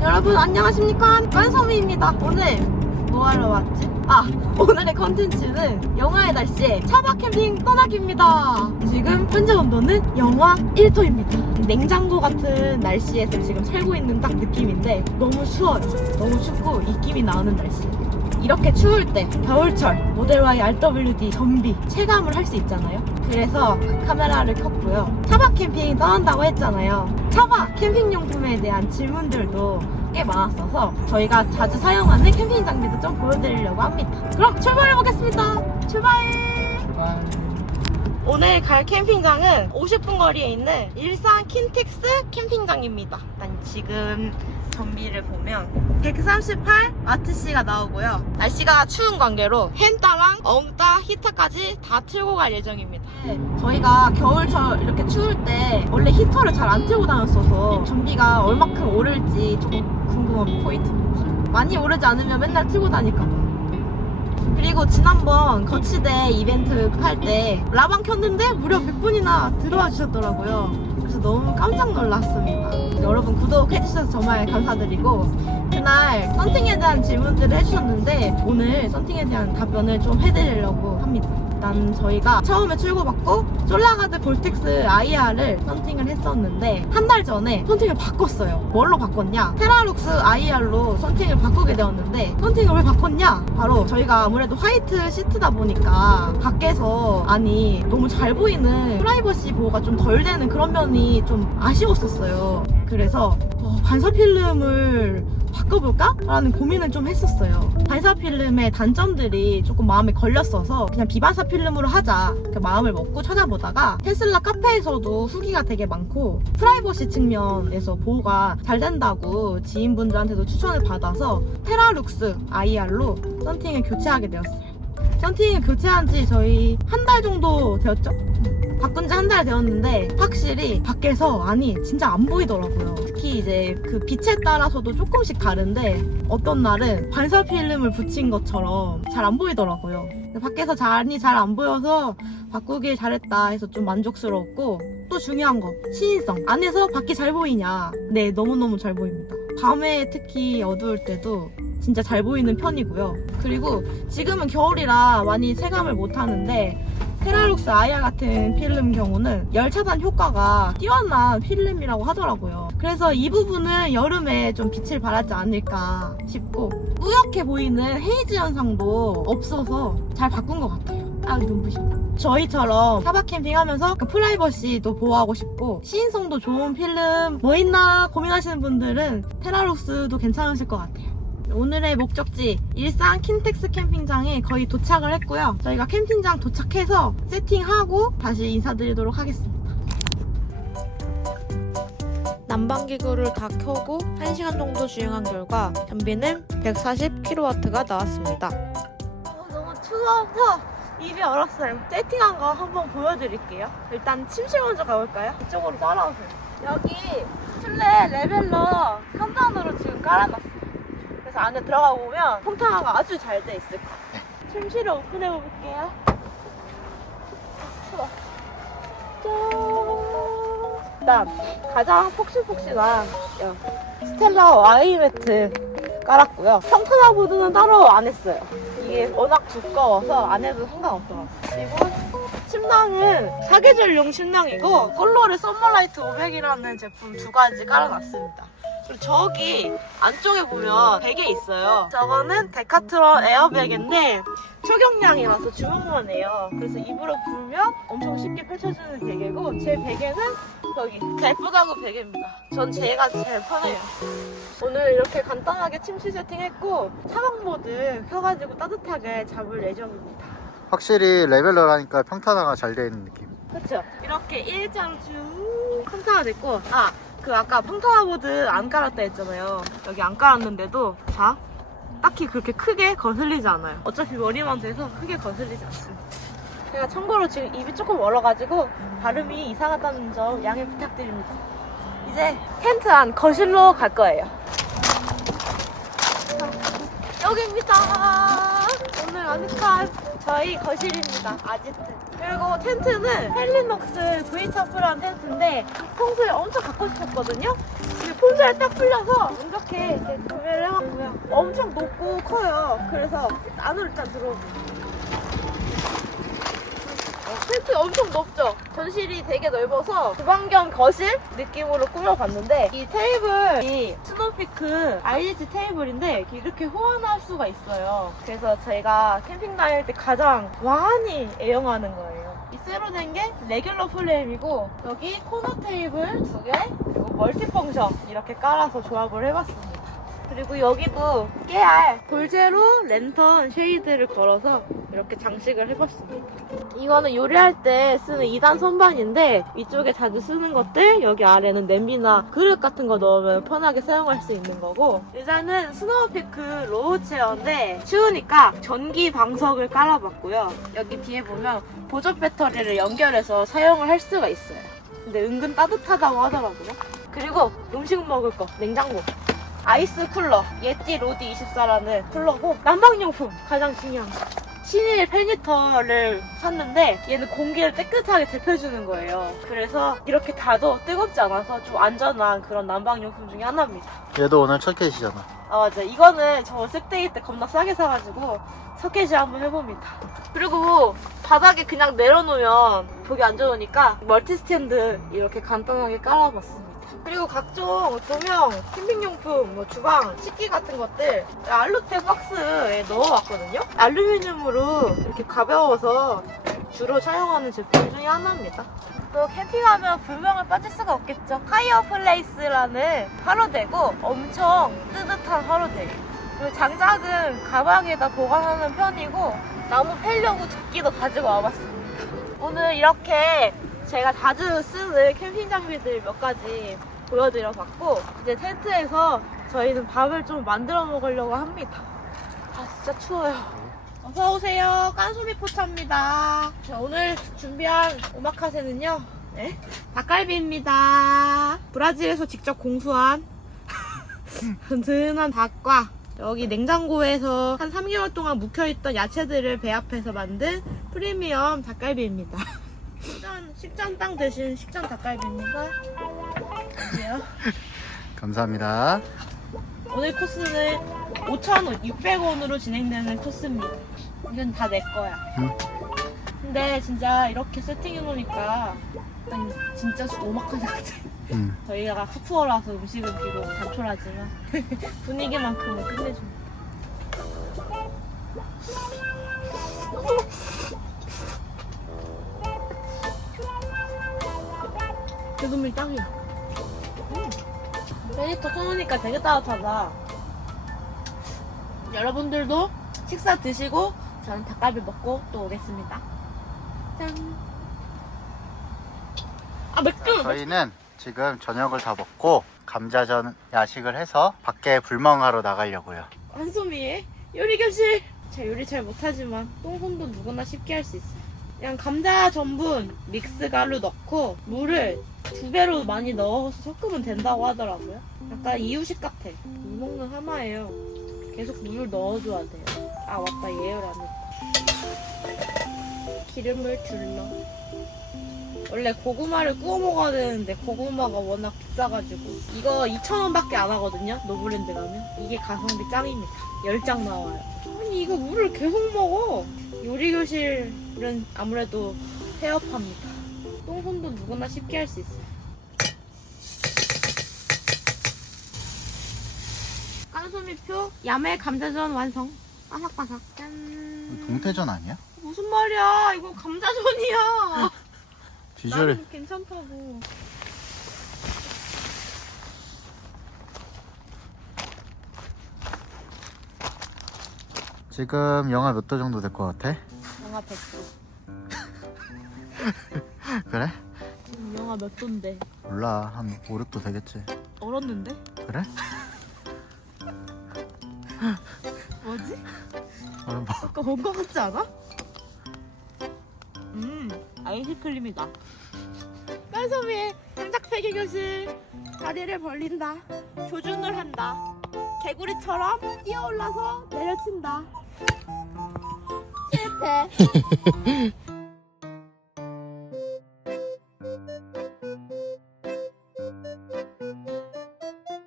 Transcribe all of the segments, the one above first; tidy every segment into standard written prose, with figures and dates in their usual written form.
여러분 안녕하십니까? 깐소미입니다. 오늘 뭐하러 왔지? 오늘의 컨텐츠는 영하의 날씨에 차박 캠핑 떠나기입니다. 지금 현재 온도는 영하 1도입니다. 냉장고 같은 날씨에서 지금 살고 있는 딱 느낌인데 너무 추워요. 너무 춥고 입김이 나오는 날씨예요. 이렇게 추울 때 겨울철 모델 Y RWD 전비 체감을 할 수 있잖아요. 그래서 카메라를 켰고요. 차박 캠핑 떠난다고 했잖아요. 차박 캠핑용품에 대한 질문들도 꽤 많았어서 저희가 자주 사용하는 캠핑 장비도 좀 보여드리려고 합니다. 그럼 출발해보겠습니다. 출발! 오늘 갈 캠핑장은 50분 거리에 있는 일산 킨텍스 캠핑장입니다. 일단 지금 전비를 보면 138Wc가 나오고요. 날씨가 추운 관계로 헨따랑 엉따 히터까지 다 틀고 갈 예정입니다. 저희가 겨울철 이렇게 추울 때 원래 히터를 잘 안 틀고 다녔어서 전비가 얼마큼 오를지 조금 궁금한 포인트입니다. 많이 오르지 않으면 맨날 틀고 다닐까봐. 그리고 지난번 거치대 이벤트 할 때 라방 켰는데 무려 100분이나 들어와 주셨더라고요. 그래서 너무 깜짝 놀랐습니다. 여러분 구독해주셔서 정말 감사드리고, 그날 썬팅에 대한 질문들을 해주셨는데 오늘 썬팅에 대한 답변을 좀 해드리려고 합니다. 일단 저희가 처음에 출고받고 솔라가드 볼텍스 IR을 썬팅을 했었는데 한 달 전에 썬팅을 바꿨어요. 뭘로 바꿨냐? 테라룩스 IR로 썬팅을 바꾸게 되었는데, 썬팅을 왜 바꿨냐? 바로 저희가 아무래도 화이트 시트다 보니까 밖에서 너무 잘 보이는 프라이버시 보호가 좀 덜 되는 그런 면이 좀 아쉬웠었어요. 그래서 반사필름을 바꿔볼까? 라는 고민을 좀 했었어요. 반사필름의 단점들이 조금 마음에 걸렸어서 그냥 비반사 필름으로 하자 이렇게 마음을 먹고 찾아보다가 테슬라 카페에서도 후기가 되게 많고 프라이버시 측면에서 보호가 잘 된다고 지인분들한테도 추천을 받아서 테라룩스 IR로 썬팅을 교체하게 되었어요. 썬팅을 교체한 지 저희 한 달 정도 되었죠? 바꾼 지 한 달 되었는데 확실히 밖에서 진짜 안 보이더라고요. 특히 이제 그 빛에 따라서도 조금씩 다른데 어떤 날은 반사 필름을 붙인 것처럼 잘 안 보이더라고요. 밖에서 잘 안 보여서 바꾸길 잘했다 해서 좀 만족스러웠고, 또 중요한 거 시인성. 안에서 밖이 잘 보이냐? 네, 너무너무 잘 보입니다. 밤에 특히 어두울 때도 진짜 잘 보이는 편이고요. 그리고 지금은 겨울이라 많이 체감을 못하는데 테라룩스 IR 같은 필름 경우는 열차단 효과가 뛰어난 필름이라고 하더라고요. 그래서 이 부분은 여름에 좀 빛을 발하지 않을까 싶고, 뿌옇게 보이는 헤이즈 현상도 없어서 잘 바꾼 것 같아요. 눈부셔. 저희처럼 차박 캠핑 하면서 프라이버시도 보호하고 싶고 시인성도 좋은 필름 뭐 있나 고민하시는 분들은 테라룩스도 괜찮으실 것 같아요. 오늘의 목적지 일산 킨텍스 캠핑장에 거의 도착을 했고요. 저희가 캠핑장 도착해서 세팅하고 다시 인사드리도록 하겠습니다. 난방기구를 다 켜고 1시간 정도 주행한 결과 전비는 140kW가 나왔습니다. 너무 추워서 입이 얼었어요. 세팅한 거 한번 보여드릴게요. 일단 침실 먼저 가볼까요? 이쪽으로 따라오세요. 여기 실내 레벨러 현관으로 지금 깔아놨어요. 그래서 안에 들어가 보면 통탄화가 아주 잘 돼 있을 거예요. 침실을 오픈해 볼게요. 추워. 짠! 일단 가장 폭신폭신한 스텔라 와이 매트 깔았고요. 평탄화 보드는 따로 안 했어요. 이게 워낙 두꺼워서 안 해도 상관없더라고요. 그리고 침낭은 사계절용 침낭이고 솔로르 썸머라이트 500이라는 제품 두 가지 깔아놨습니다. 그리고 저기 안쪽에 보면 베개 있어요. 저거는 데카트론 에어베개인데 초경량이라서 주먹만해요. 그래서 입으로 불면 엄청 쉽게 펼쳐지는 베개고, 제 베개는 저기 예쁘다고 베개입니다. 전 제가 제일 편해요. 오늘 이렇게 간단하게 침실 세팅했고 차박 모드 켜가지고 따뜻하게 잡을 예정입니다. 확실히 레벨러라니까 평탄화가 잘 되어 있는 느낌. 그쵸? 이렇게 일자로 쭉 평탄화 됐고, 아까 평탄화 보드 안 깔았다 했잖아요. 여기 안 깔았는데도 자, 딱히 그렇게 크게 거슬리지 않아요. 어차피 머리만 돼서 크게 거슬리지 않습니다. 제가 참고로 지금 입이 조금 얼어가지고 발음이 이상하다는 점 양해 부탁드립니다. 이제 텐트 안 거실로 갈 거예요. 여기입니다. 오늘 아늑한 저희 거실입니다. 아지트. 그리고 텐트는 헬리녹스 V-탑이라는 텐트인데 평소에 엄청 갖고 싶었거든요. 지금 품절 딱 풀려서 운 좋게 이렇게 구매를 해봤고요. 엄청 높고 커요. 그래서 안으로 일단 들어오고. 텐트 엄청 높죠? 전실이 되게 넓어서 주방 겸 거실 느낌으로 꾸며봤는데 이 테이블이 스노피크 IH 테이블인데 이렇게 호환할 수가 있어요. 그래서 저희가 캠핑 다닐 때 가장 많이 애용하는 거예요. 이 쇠로 된 게 레귤러 프레임이고 여기 코너 테이블 2개 그리고 멀티펑션 이렇게 깔아서 조합을 해봤습니다. 그리고 여기도 깨알 골제로 랜턴 쉐이드를 걸어서 이렇게 장식을 해봤습니다. 이거는 요리할 때 쓰는 2단 선반인데 위쪽에 자주 쓰는 것들 여기 아래는 냄비나 그릇 같은 거 넣으면 편하게 사용할 수 있는 거고 의자는 스노우피크 로우 체어인데 추우니까 전기 방석을 깔아봤고요. 여기 뒤에 보면 보조 배터리를 연결해서 사용을 할 수가 있어요. 근데 은근 따뜻하다고 하더라고요. 그리고 음식 먹을 거 냉장고 아이스 쿨러 예티 로디 24라는 쿨러고 난방용품 가장 중요한 거 신일 팬히터를 샀는데 얘는 공기를 깨끗하게 데펴주는 거예요. 그래서 이렇게 닫아도 뜨겁지 않아서 좀 안전한 그런 난방용품 중에 하나입니다. 얘도 오늘 첫 캣이잖아. 아 맞아, 이거는 저 색데이 때 겁나 싸게 사가지고 석회시 한번 해봅니다. 그리고 바닥에 그냥 내려놓으면 보기 안 좋으니까 멀티 스탠드 이렇게 간단하게 깔아봤습니다. 그리고 각종 조명, 캠핑용품, 뭐 주방, 식기 같은 것들 알루테 박스에 넣어왔거든요. 알루미늄으로 이렇게 가벼워서 주로 사용하는 제품 중에 하나입니다. 또 캠핑하면 불명을 빠질 수가 없겠죠. 파이어플레이스라는 화로대고 엄청 뜨뜻한 화로대예요. 그리고 장작은 가방에다 보관하는 편이고 나무 펴려고 조끼도 가지고 와봤습니다. 오늘 이렇게 제가 자주 쓰는 캠핑 장비들 몇 가지 보여드려봤고 이제 텐트에서 저희는 밥을 좀 만들어 먹으려고 합니다. 아 진짜 추워요. 어서오세요. 깐소미 포차입니다. 자, 오늘 준비한 오마카세는요 닭갈비입니다. 브라질에서 직접 공수한 든든한 닭과 여기 냉장고에서 한 3개월 동안 묵혀있던 야채들을 배합해서 만든 프리미엄 닭갈비입니다. 식전빵 대신 식전 닭갈비입니다. 안녕하세요. 감사합니다. 오늘 코스는 5,000원, 600원으로 진행되는 코스입니다. 이건 다 내 거야. 응? 근데 진짜 이렇게 세팅해놓으니까 진짜 오마카세 같아. 저희가 카푸어라서 음식은 비록 단촐하지만 분위기만큼은 끝내줍니다. 개도밀 짱이야. 페니터 켜놓으니까 되게 따뜻하다. 여러분들도 식사 드시고 저는 닭갈비 먹고 또 오겠습니다. 짠. 아 맥주! 저희는 지금 저녁을 다 먹고 감자전 야식을 해서 밖에 불멍하러 나가려고요. 한소미의 요리교실! 제가 요리 잘 못하지만 똥손도 누구나 쉽게 할 수 있어요. 그냥 감자 전분 믹스 가루 넣고 물을 2배로 많이 넣어서 섞으면 된다고 하더라고요. 약간 이유식 같아. 물 먹는 하마예요. 계속 물을 넣어줘야 돼요. 아 맞다, 예열 안 했다. 기름을 둘러. 원래 고구마를 구워 먹어야 되는데 고구마가 워낙 비싸가지고 이거 2,000원 밖에 안 하거든요. 노브랜드 가면. 이게 가성비 짱입니다. 10장 나와요. 아니 이거 물을 계속 먹어. 요리교실은 아무래도 폐업합니다. 똥손도 누구나 쉽게 할 수 있어요. 깐소미표 야매 감자전 완성. 바삭바삭. 짠. 동태전 아니야? 무슨 말이야? 이거 감자전이야. 비주얼이 나는 괜찮다고. 지금 영하 몇 도 정도 될 것 같아? 영하 100도. 그래? 지금 영하 몇 도인데? 몰라, 한 5, 6도 되겠지. 얼었는데? 그래? 뭐지? 뭐. 아까 본 거 같지 않아? 아이스크림이다. 깐소미의 장작 폐기 교실. 다리를 벌린다. 조준을 한다. 개구리처럼 뛰어올라서 내려친다. 실패.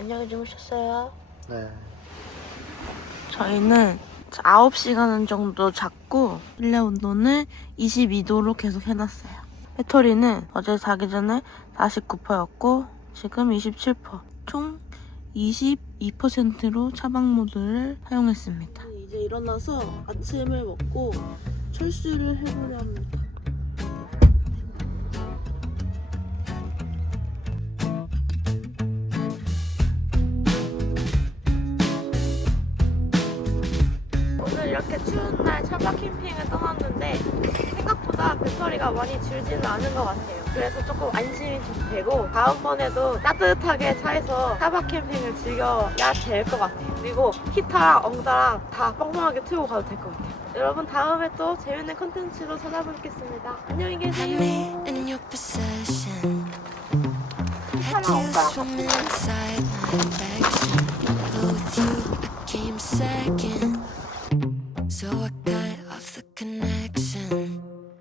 안녕히 주무셨어요? 네. 저희는 9시간 정도 잤고 실내 온도는 22도로 계속 해놨어요. 배터리는 어제 자기 전에 49%였고 지금 27%. 총 22%로 차박 모드를 사용했습니다. 이제 일어나서 아침을 먹고 철수를 해보려 합니다. 오늘 이렇게 추운 날 차박 캠핑을 떠났는데 생각보다 배터리가 많이 줄지는 않은 것 같아요. 그래서 조금 안심이 좀 되고 다음번에도 따뜻하게 차에서 차박 캠핑을 즐겨야 될 것 같아요. 그리고 히터랑 엉다랑 다 뻥뻥하게 틀고 가도 될 것 같아요. 여러분 다음에 또 재밌는 컨텐츠로 찾아뵙겠습니다. 안녕히 계세요. 히터랑 엉다랑 같이